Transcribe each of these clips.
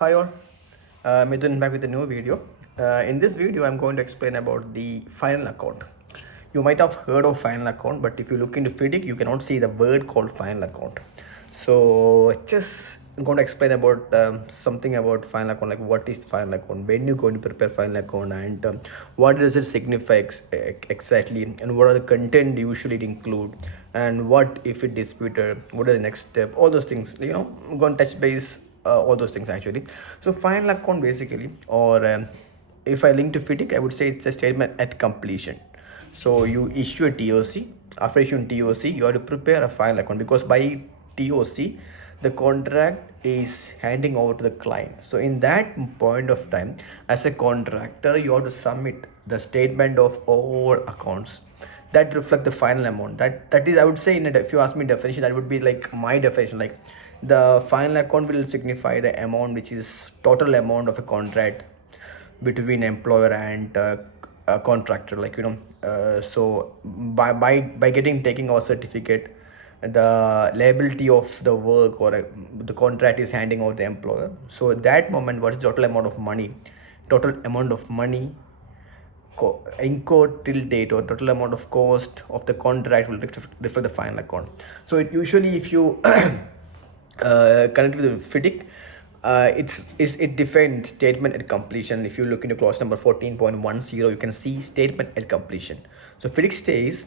Hi all, Mithun back with a new video. In this video, I'm going to explain about the final account. You might have heard of final account, but if you look into FIDIC, you cannot see the word called final account. So just I'm going to explain about something about final account, like what is final account, when you're going to prepare final account, and what does it signify exactly, and what are the content usually it include, and what if it disputed, what are the next step, all those things. I'm going to touch base all those things actually. So final account basically, or if I link to FIDIC, I would say it's a statement at completion. So you issue a TOC. After issuing TOC, you have to prepare a final account, because by TOC, the contract is handing over to the client. So in that point of time, as a contractor, you have to submit the statement of all accounts that reflect the final amount. That is, I would say, if you ask me definition, that would be like my definition. Like the final account will signify the amount which is total amount of a contract between employer and a contractor. So by getting taking our certificate, the liability of the work, or the contract is handing over the employer. So at that moment, what is total amount of money incurred till date, or total amount of cost of the contract will reflect the final account. So it usually, if you connect with the FIDIC, it defines statement at completion. If you look into clause number 14.10, you can see statement at completion. So FIDIC says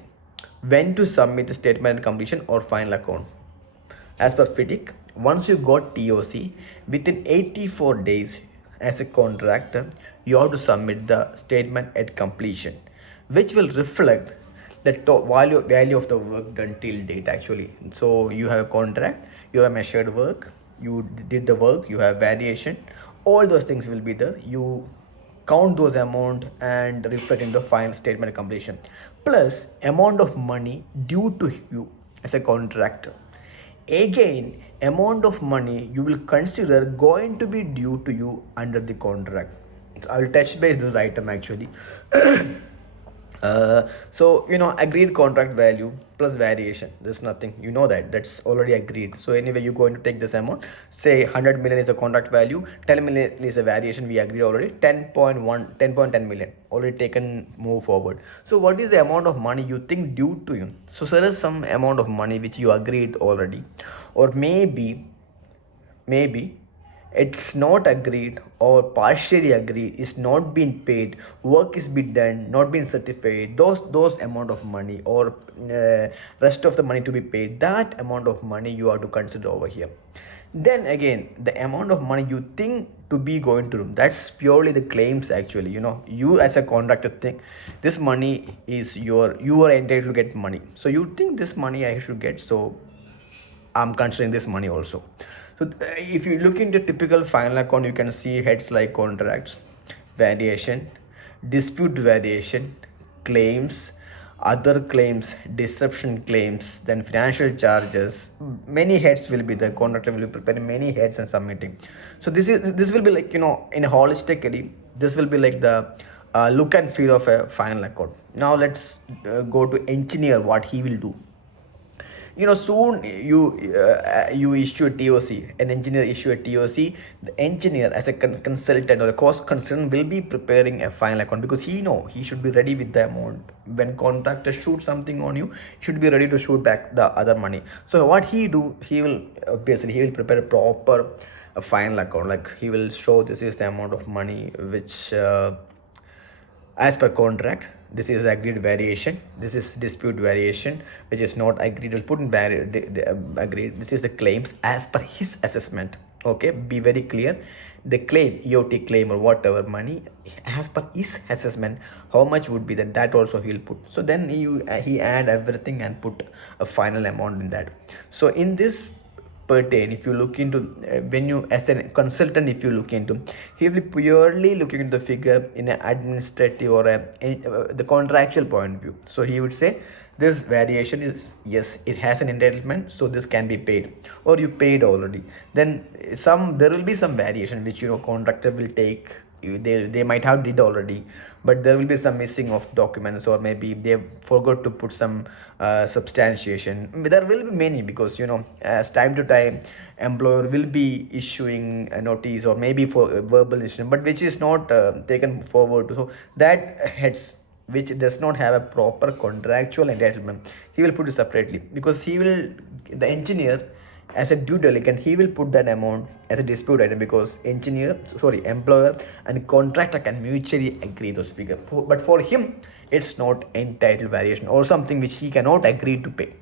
when to submit the statement at completion or final account. As per FIDIC, once you got TOC, within 84 days, as a contractor, you have to submit the statement at completion, which will reflect the value of the work done till date actually. So you have a contract, you have measured work, you did the work, you have variation, all those things will be there. You count those amount and reflect in the final statement of completion, plus amount of money due to you as a contractor. Again, amount of money you will consider going to be due to you under the contract. So I'll touch base those item actually. Agreed contract value plus variation, there's nothing, that's already agreed. So anyway, you're going to take this amount, say 100 million is the contract value, 10 million is a variation, we agreed already. 10.10 million already taken, move forward. So what is the amount of money you think due to you? So there is some amount of money which you agreed already, or maybe it's not agreed or partially agreed, is not being paid, work is being done, not being certified, those amount of money, or rest of the money to be paid, that amount of money you have to consider over here. Then again, the amount of money you think to be going to them, that's purely the claims actually. You as a contractor think this money is you are entitled to get money, so you think this money I should get, so I'm considering this money also. So if you look into typical final account, you can see heads like contracts, variation, dispute variation, claims, other claims, disruption claims, then financial charges. Many heads will be the contractor will be preparing many heads and submitting. So this will be like, in a holistically, this will be like the look and feel of a final account. Now let's go to engineer, what he will do. Soon you issue a TOC, an engineer issue a TOC. The engineer, as a consultant or a cost consultant, will be preparing a final account, because he should be ready with the amount. When contractor shoots something on you, he should be ready to shoot back the other money. So what he do, he will basically he will prepare a proper final account. Like he will show this is the amount of money which as per contract, this is agreed variation, this is dispute variation, which is not agreed, will put in agreed, this is the claims as per his assessment. Okay, be very clear. The claim, EOT claim or whatever money, as per his assessment, how much would be that also he'll put. So then he add everything and put a final amount in that. So in this pertain, if you look into when you as a consultant, if you look into, he will be purely looking into the figure in an administrative or the contractual point of view. So he would say this variation is, yes, it has an entitlement, so this can be paid, or you paid already. Then there will be some variation which contractor will take they might have did already, but there will be some missing of documents, or maybe they forgot to put some substantiation. There will be many, because as time to time employer will be issuing a notice, or maybe for a verbal issue, but which is not taken forward. So that heads which does not have a proper contractual entitlement, he will put it separately, because the engineer, as a due delegate, he will put that amount as a dispute item, because employer and contractor can mutually agree those figures. But for him, it's not entitled variation or something which he cannot agree to pay.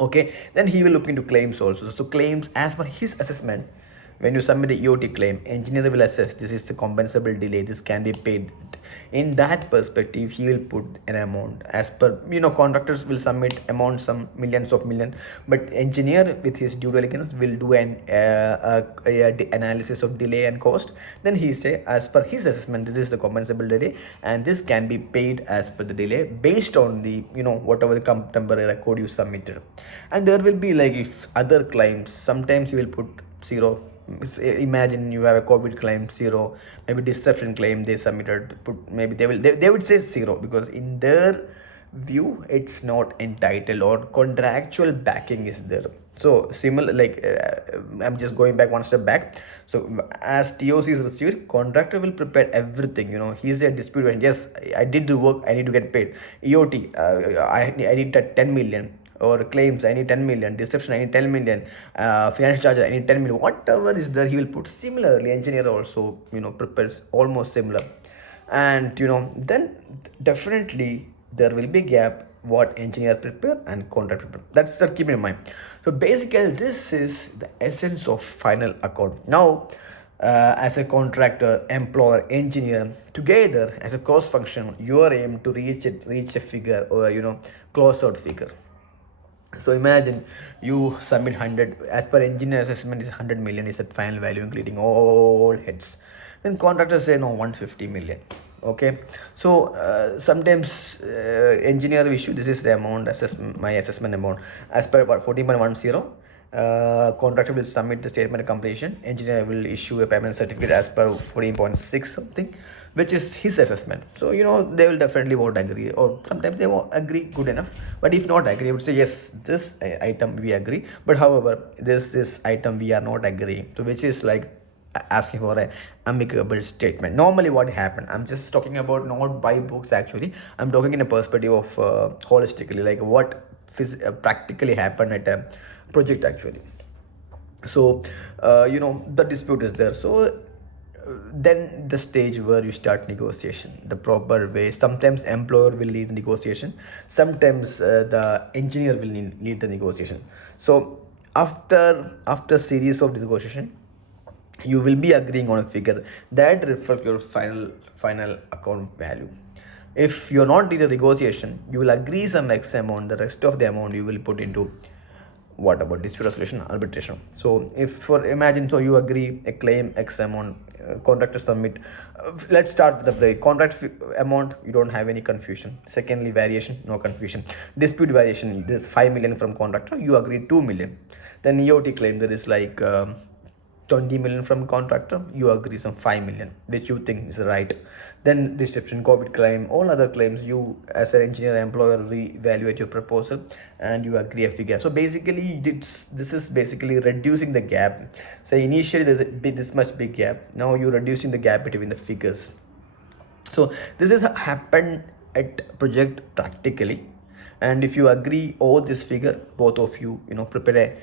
Okay, then he will look into claims also. So claims, as per his assessment, when you submit the EOT claim, engineer will assess this is the compensable delay, this can be paid. In that perspective, he will put an amount as per, contractors will submit amount, some millions of million, but engineer with his due diligence will do an analysis of delay and cost. Then he say, as per his assessment, this is the compensable delay, and this can be paid as per the delay based on the whatever the temporary record you submitted. And there will be, like, if other claims, sometimes you will put zero. Imagine you have a COVID claim, zero. Maybe disruption claim they submitted, put, maybe they would say zero, because in their view it's not entitled, or contractual backing is there. So similar, like, I'm just going back one step back. So as TOC is received, contractor will prepare everything. He's a dispute. Yes, I did the work, I need to get paid. EOT, I need 10 million. Or claims, I need 10 million. Deception, I need 10 million. Financial charges, I need 10 million. Whatever is there, he will put. Similarly, engineer also, prepares almost similar. And, then definitely there will be gap what engineer prepare and contract prepare. That's the keep in mind. So basically, this is the essence of final account. Now, as a contractor, employer, engineer, together as a cross function, your aim to reach a figure, or close out figure. So imagine you submit 100, as per engineer assessment is 100 million is at final value including all heads. Then contractors say no, 150 million. Okay, so sometimes engineer issue, this is the amount, my assessment amount as per what 14.10. Contractor will submit the statement of completion, engineer will issue a payment certificate as per 14.6 something, which is his assessment. So they will definitely won't agree, or sometimes they won't agree good enough. But if not agree, I would say yes, this item we agree, but however this item we are not agreeing. So which is like asking for a amicable statement. Normally what happened, I'm just talking about not by books actually, I'm talking in a perspective of holistically, like what practically happened at a project actually. So the dispute is there. So then the stage where you start negotiation the proper way. Sometimes employer will lead negotiation, sometimes the engineer will lead the negotiation. So after series of negotiation, you will be agreeing on a figure that reflects your final account value. If you're not in a negotiation, you will agree some X amount, the rest of the amount you will put into what about dispute resolution, arbitration. So if for imagine, so you agree a claim X amount, contractor submit, let's start with the contract amount, you don't have any confusion. Secondly, variation, no confusion. Dispute variation, this 5 million from contractor, you agree 2 million. Then EOT claim, there is like 20 million from contractor, you agree some 5 million, which you think is right. Then disruption, COVID claim, all other claims, you as an engineer employer reevaluate your proposal and you agree a figure. So basically this is basically reducing the gap. So initially there's this much big gap, now you're reducing the gap between the figures. So this is happened at project practically. And if you agree all this figure, both of you prepare a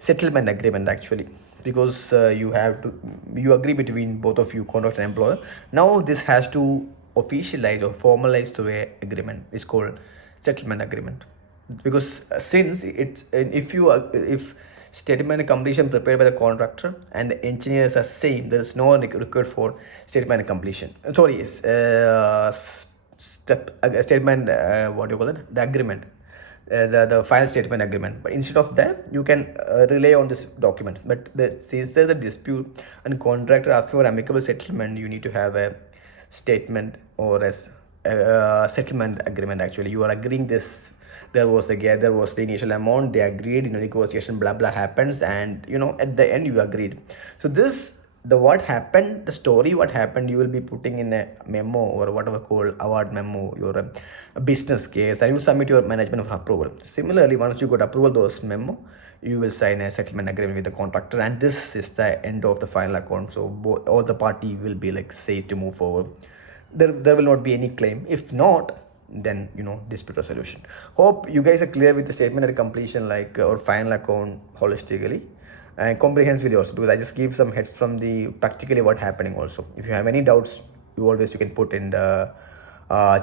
settlement agreement actually, because you agree between both of you, contractor and employer. Now this has to officialize or formalize to a agreement. It's called settlement agreement, because since it's if statement of completion prepared by the contractor and the engineers are same, there is no record for statement of completion. Sorry, statement, what do you call it, the agreement, the final statement agreement. But instead of that, you can rely on this document. But since there's a dispute and contractor asks for amicable settlement, you need to have a statement or a settlement agreement. Actually, you are agreeing this. There was the initial amount, they agreed, negotiation, blah blah happens, and at the end you agreed. So this the what happened, the story what happened, you will be putting in a memo or whatever called award memo, your a business case, and you submit your management for approval. Similarly, once you got approval those memo, you will sign a settlement agreement with the contractor, and this is the end of the final account. So both all the party will be like safe to move forward. There will not be any claim. If not, then dispute resolution. Hope you guys are clear with the statement at completion, like or final account holistically and comprehensively also, because I just give some heads from the practically what happening also. If you have any doubts, you can put in the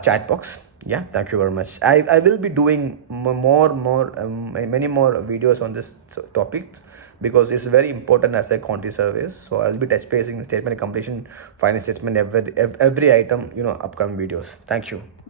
chat box. Yeah, thank you very much. I will be doing many more videos on this topic, because it's very important as a quantity service. So I'll be touch basing statement completion, final statement, every item, upcoming videos. Thank you.